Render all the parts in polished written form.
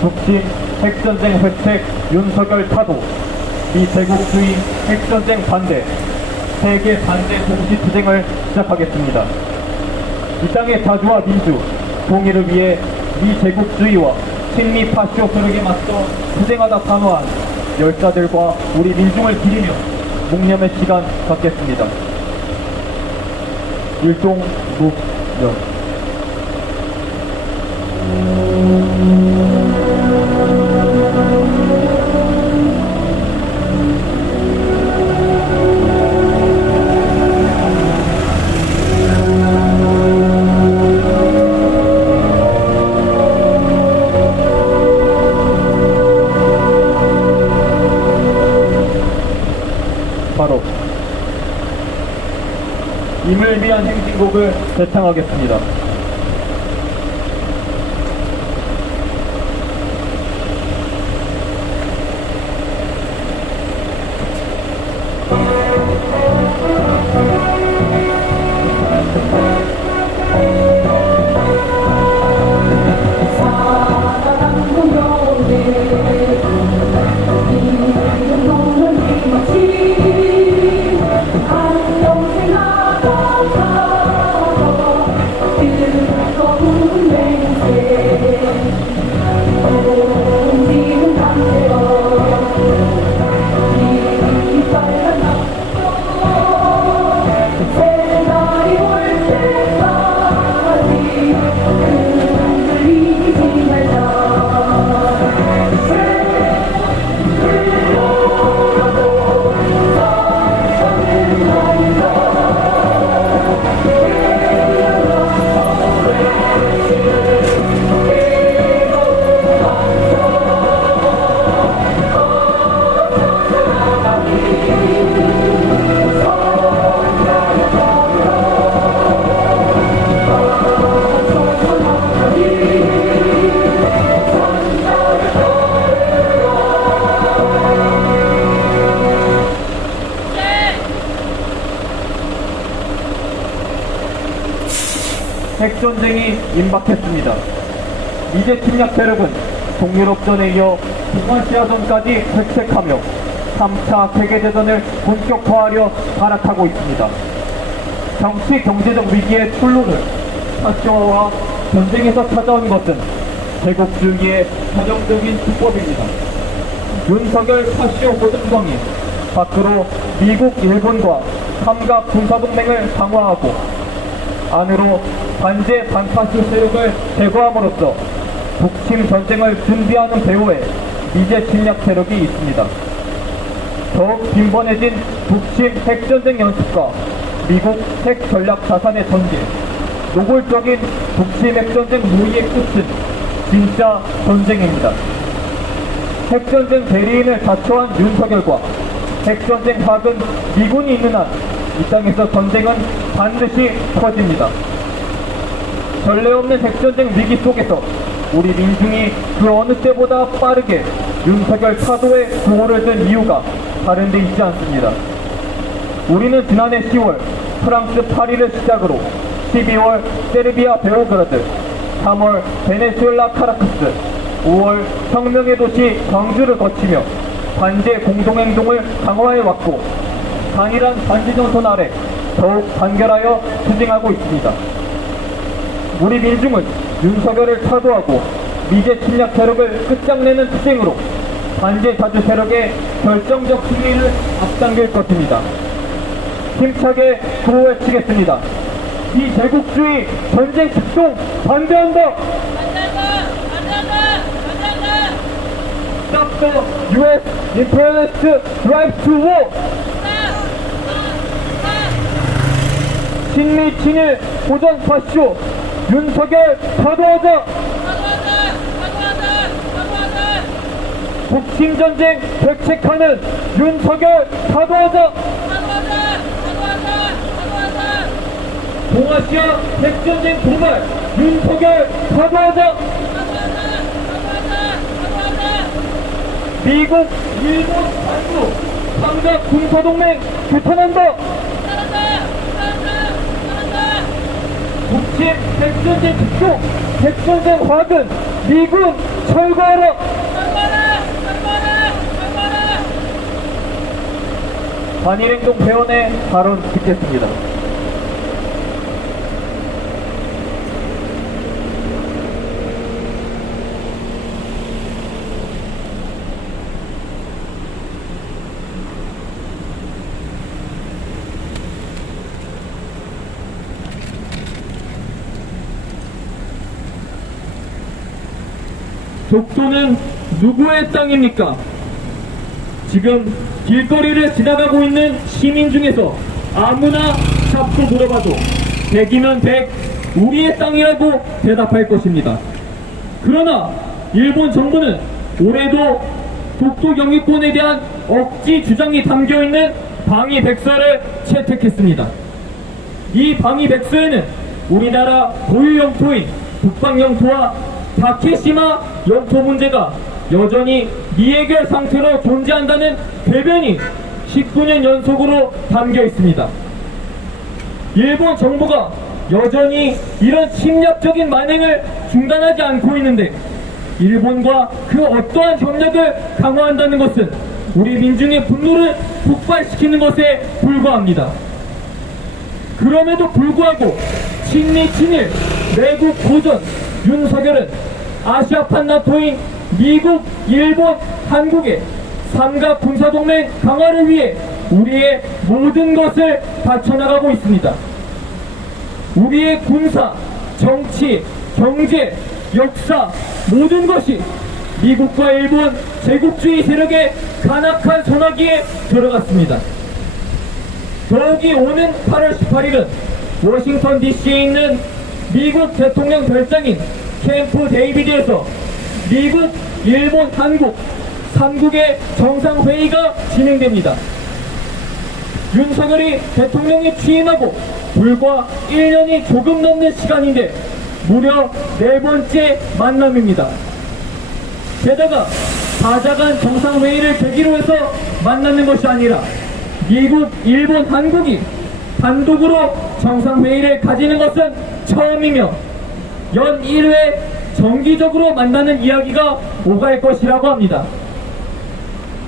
북침 핵전쟁 회책 윤석열 타도, 미제국주의 핵전쟁 반대, 세계 반대 동시투쟁을 시작하겠습니다. 이 땅의 자주와 민주, 통일을 위해 미제국주의와 친미 파쇼 세력에 맞서 투쟁하다 단호한 열사들과 우리 민중을 기리며 묵념의 시간 갖겠습니다. 일동 묵념. 바로 임을 위한 행진곡을 대창하겠습니다. 핵전쟁이 임박했습니다. 미제 침략 세력은 동유럽전에 이어 북아시아전까지 획책하며 3차 세계대전을 본격화하려 발악하고 있습니다. 정치 경제적 위기의 출路를 파쇼와 전쟁에서 찾아온 것은 제국주의의 전형적인 수법입니다. 윤석열 파쇼 보증성이 밖으로 미국, 일본과 삼각 군사동맹을 강화하고 안으로 반제 반파쇼 세력을 제거함으로써 북침 전쟁을 준비하는 배후에 미제 침략 세력이 있습니다. 더욱 빈번해진 북침 핵전쟁 연습과 미국 핵 전략 자산의 전개, 노골적인 북침 핵전쟁 모의의 끝은 진짜 전쟁입니다. 핵전쟁 대리인을 자초한 윤석열과 핵전쟁 학은 미군이 있는 한 이 땅에서 전쟁은 반드시 터집니다. 전례 없는 핵전쟁 위기 속에서 우리 민중이 그 어느 때보다 빠르게 윤석열 타도의 구호를 든 이유가 다른 데 있지 않습니다. 우리는 지난해 10월 프랑스 파리를 시작으로 12월 세르비아 베오그라드, 3월 베네수엘라 카라카스, 5월 혁명의 도시 광주를 거치며 반제 공동행동을 강화해왔고 강일한 반지전선 아래 더욱 단결하여 투쟁하고 있습니다. 우리 민중은 윤석열을 타도하고 미제 침략 세력을 끝장내는 투쟁으로 반제 자주 세력의 결정적 승리를 앞당길 것입니다. 힘차게 구호외치겠습니다. 이 제국주의 전쟁 특종 반대한다! Stop the U.S. imperialist drive to war! 친미 친일 보전 파쇼 윤석열 타도하자! 북침전쟁 백책하는 윤석열 타도하자! 동아시아 핵전쟁 도발 윤석열 타도하자! 미국, 일본, 한국 삼각 군사동맹 규탄한다! 북침 핵전쟁 특종 핵전쟁 화근 미군 철거하라! 반일행동 회원의 발언 듣겠습니다. 독도는 누구의 땅입니까? 지금 길거리를 지나가고 있는 시민 중에서 아무나 잡고 물어봐도 100이면 100 우리의 땅이라고 대답할 것입니다. 그러나 일본 정부는 올해도 독도 영유권에 대한 억지 주장이 담겨있는 방위백서를 채택했습니다. 이 방위백서에는 우리나라 고유 영토인 북방 영토와 다케시마 영토 문제가 여전히 미해결 상태로 존재한다는 대변이 19년 연속으로 담겨 있습니다. 일본 정부가 여전히 이런 침략적인 만행을 중단하지 않고 있는데 일본과 그 어떠한 협력을 강화한다는 것은 우리 민중의 분노를 폭발시키는 것에 불과합니다. 그럼에도 불구하고 친미 친일 내국 고전 윤석열은 아시아판 나토인 미국, 일본, 한국의 삼각 군사동맹 강화를 위해 우리의 모든 것을 바쳐나가고 있습니다. 우리의 군사, 정치, 경제, 역사 모든 것이 미국과 일본 제국주의 세력의 간악한 손아귀에 들어갔습니다. 더욱이 오는 8월 18일은 워싱턴 DC에 있는 미국 대통령 별장인 캠프 데이비드에서 미국, 일본, 한국 3국의 정상회의가 진행됩니다. 윤석열이 대통령이 취임하고 불과 1년이 조금 넘는 시간인데 무려 4번째 만남입니다. 게다가 사자간 정상회의를 계기로 해서 만나는 것이 아니라 미국, 일본, 한국이 단독으로 정상회의를 가지는 것은 처음이며 연 1회 정기적으로 만나는 이야기가 오갈 것이라고 합니다.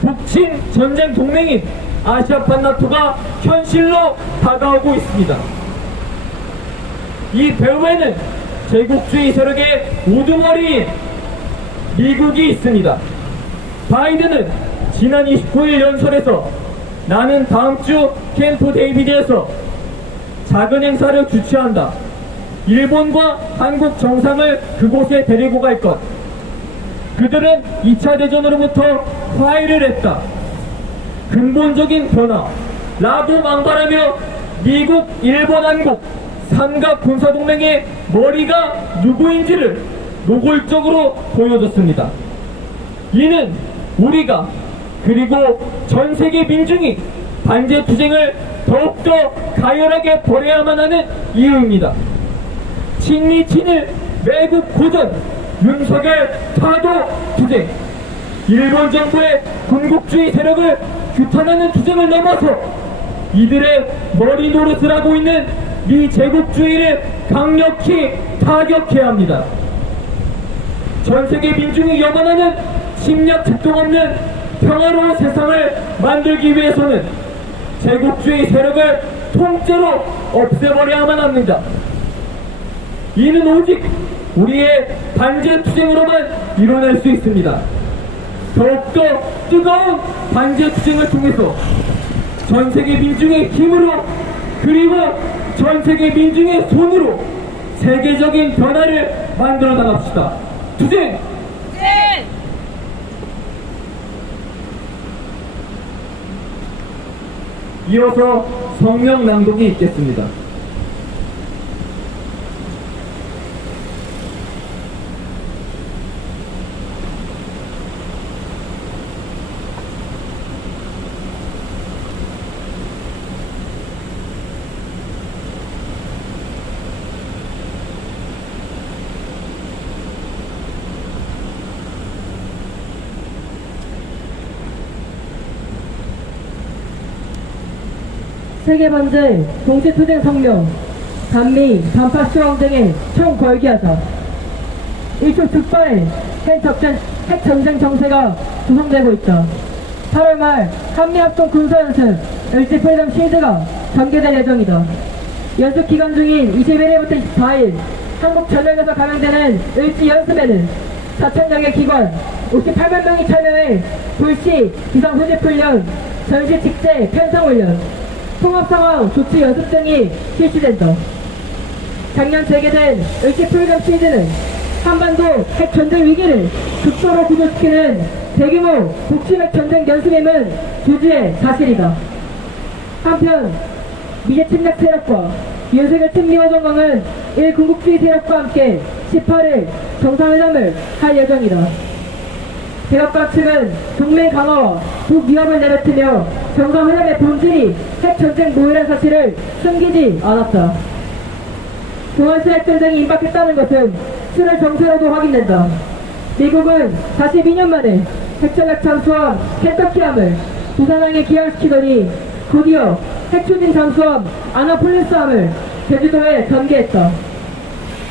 북친 전쟁 동맹인 아시아판 나토가 현실로 다가오고 있습니다. 이 배후에는 제국주의 세력의 우두머리인 미국이 있습니다. 바이든은 지난 29일 연설에서 나는 다음 주 캠프 데이비드에서 작은 행사를 주최한다. 일본과 한국 정상을 그곳에 데리고 갈 것. 그들은 2차 대전으로부터 화해를 했다. 근본적인 변화 라고 망발하며 미국, 일본, 한국 삼각 군사동맹의 머리가 누구인지를 노골적으로 보여줬습니다. 이는 우리가 그리고 전 세계 민중이 반제투쟁을 더욱더 가열하게 벌여야만 하는 이유입니다. 친미 친일 매국 고전 윤석열 타도 투쟁, 일본 정부의 군국주의 세력을 규탄하는 투쟁을 넘어서 이들의 머리 노릇을 하고 있는 미 제국주의를 강력히 타격해야 합니다. 전세계 민중이 염원하는 침략 작동 없는 평화로운 세상을 만들기 위해서는 제국주의 세력을 통째로 없애버려야만 합니다. 이는 오직 우리의 반제투쟁으로만 이뤄낼 수 있습니다. 더욱더 뜨거운 반제투쟁을 통해서 전세계 민중의 힘으로 그리고 전세계 민중의 손으로 세계적인 변화를 만들어 나갑시다. 투쟁! 이어서 성명 낭독이 있겠습니다. 세계반대 동시투쟁 성명, 반미, 반파시황 등에 총궐기하자. 일촉즉발의 핵전쟁 정세가 조성되고 있다. 8월 말 한미합동 군사연습 LG 프리덤 실드가 전개될 예정이다. 연습 기간 중인 21일부터 24일 한국 전역에서 가맹되는 을지 연습에는 4,000여개 기관 58만 명이 참여해 불시 비상후지훈련, 전시 직제 편성훈련, 통합상황 조치 연습 등이 실시된다. 작년 재개된 을지 프리덤 실드는 한반도 핵전쟁 위기를 극도로 구조시키는 대규모 북침핵 전쟁 연습임은 주주의 사실이다. 한편 미제 침략 세력과 윤석열 친미화 정강은 일군국주의 세력과 함께 18일 정상회담을 할 예정이다. 백악관 측은 동맹 강화와 북위협을 내뱉으며 정상회담의 본질이 핵전쟁 모의라는 사실을 숨기지 않았다. 동아시아 핵전쟁이 임박했다는 것은 7월 정세로도 확인된다. 미국은 42년 만에 핵전략 잠수함 켄터키함을 부산항에 기항시키더니 곧이어 핵추진 잠수함 아나폴리스함을 제주도에 전개했다.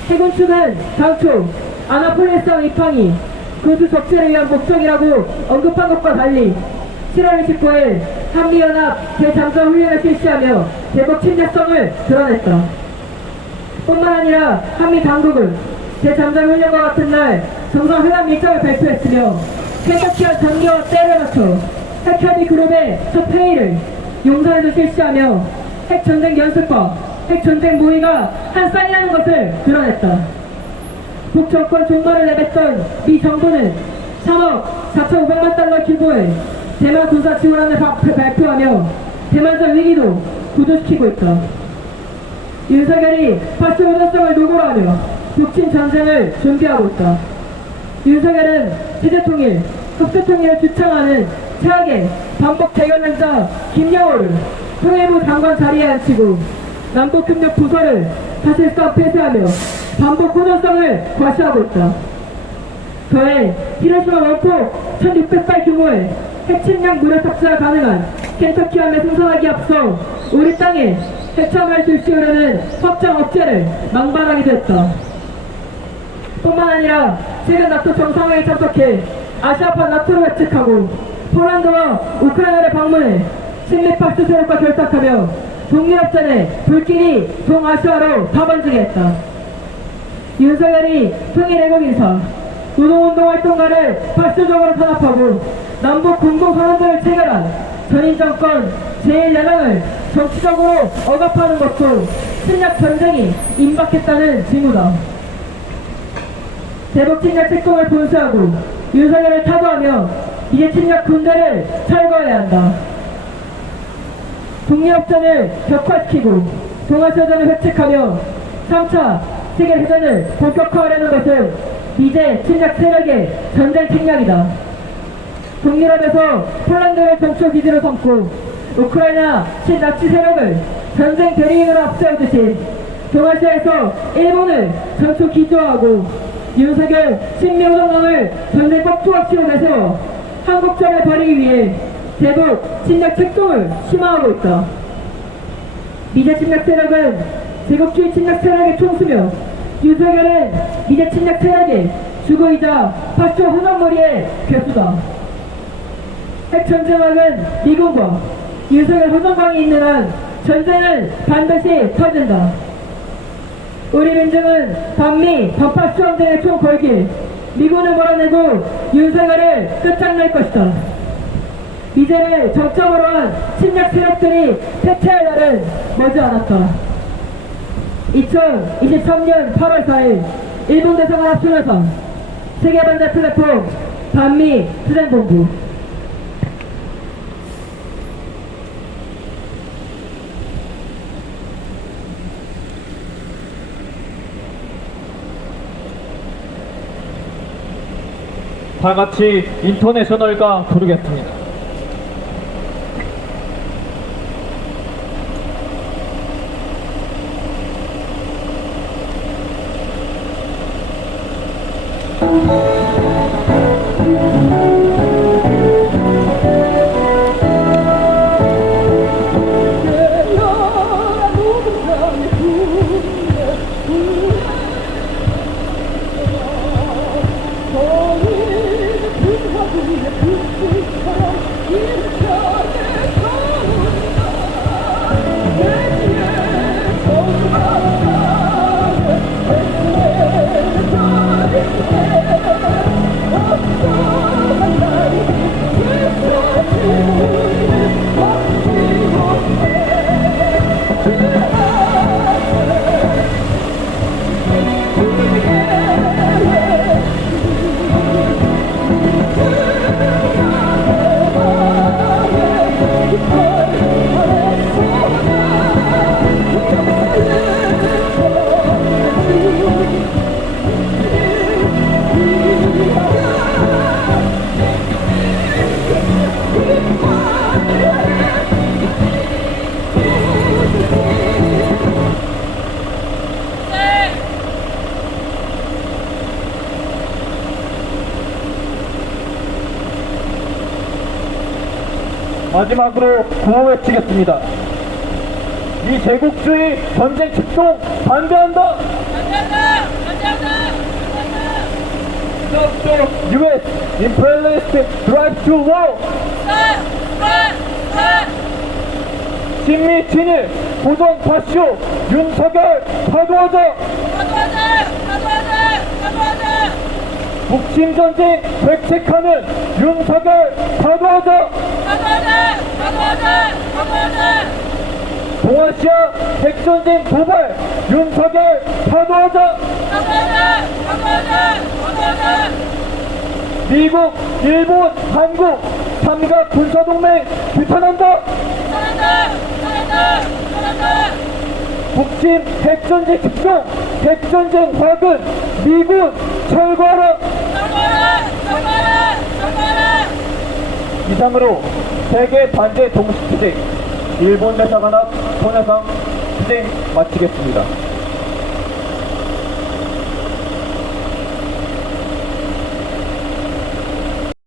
해군 측은 당초 아나폴리스함 입항이 군수 적재를 위한 목적이라고 언급한 것과 달리 7월 29일 한미연합 대잠수함 훈련을 실시하며 대북 침략성을 드러냈다. 뿐만 아니라 한미 당국은 대잠수함 훈련과 같은 날 정상회담 일정을 발표했으며 켄터키와 전기와 때를 맞춰 핵협의 그룹의 첫 회의를 용산에서 실시하며 핵전쟁 연습과 핵전쟁 모의가 한 쌍이라는 것을 드러냈다. 북정권 종말을 내뱉던 미 정부는 3억 4,500만 달러 규모의 대만 군사 지원안을 발표하며 대만전 위기도 구조시키고 있다. 윤석열이 파쇼 우전성을 노고로 하며 북침 전쟁을 준비하고 있다. 윤석열은 세제통일, 흡수통일을 주창하는 최악의 반복 대결론자 김영호를 통일부 장관 자리에 앉히고 남북협력 부서를 사실상 폐쇄하며 반복 호전성을 과시하고 있다. 더해 히로시마 원폭 1600발 규모의 핵침략 무력 탑재가 가능한 켄터키함을 생산하기 앞서 우리 땅에 핵참을 실시하려는 확장 억제를 망발하기도 했다. 뿐만 아니라 최근 나토 정상회의에 참석해 아시아판 나토를 회칙하고 폴란드와 우크라이나를 방문해 친미파스 세력과 결탁하며 독립전에 불길이 동아시아로 다번지게 했다. 윤석열이 통일애국인사, 노동운동 활동가를 발수적으로 탄압하고 남북 공동선언들을 체결한 전인정권 제1야당을 정치적으로 억압하는 것도 침략 전쟁이 임박했다는 징후다. 대북 침략 책동을 본수하고 윤석열을 타도하며 이제 침략 군대를 철거해야 한다. 독립전을 격화시키고 동아시아전을 획책하며 3차 세계대전을 본격화하려는 것은 이제 침략 세력의 전쟁 책략이다. 동유럽에서 폴란드를 정초기지로 삼고 우크라이나 친나치 세력을 전쟁 대리인으로 앞세우듯이 동아시아에서 일본을 정초기조하고 윤석열 친미우정당을 전쟁 꼭두각시로 내세워 한국전을 벌이기 위해 대북 침략 책동을 심화하고 있다. 미제 침략 세력은 제국주의 침략 세력의 총수며 윤석열은 미제 침략 세력의 주거이자 파쇼 후전머리의 괴수다. 핵전쟁학은 미군과 윤석열 후전광이 있는 한 전쟁은 반드시 터진다. 우리 민중은 반미 반파쇼 전쟁의 총 걸길 미군을 몰아내고 윤석열을 끝장낼 것이다. 미제를 정점으로 한 침략 세력들이 패퇴할 날은 머지않았다. 2023년 8월 4일 일본 대사관 합동에서 세계반대 플랫폼 반미 투쟁본부 다같이 인터내셔널과 부르겠습니다. 마지막으로 구호 외치겠습니다. 이 제국주의 전쟁 축동 반대한다. Stop the U.S. imperialist drive to war. 친미 친일 고정 파쇼 윤석열 파도하자. 북침 전쟁 백책하는 윤석열 파도하자. 동아시아 핵전쟁 도발 윤석열 파도하자. 미국, 일본, 한국 삼각 군사동맹 규탄한다. 북침 핵전쟁 집중, 핵전쟁 화근, 미군 철거하라. 이상으로 세계 반대 동시 투쟁 일본 대사관앞 손해상 투쟁 마치겠습니다.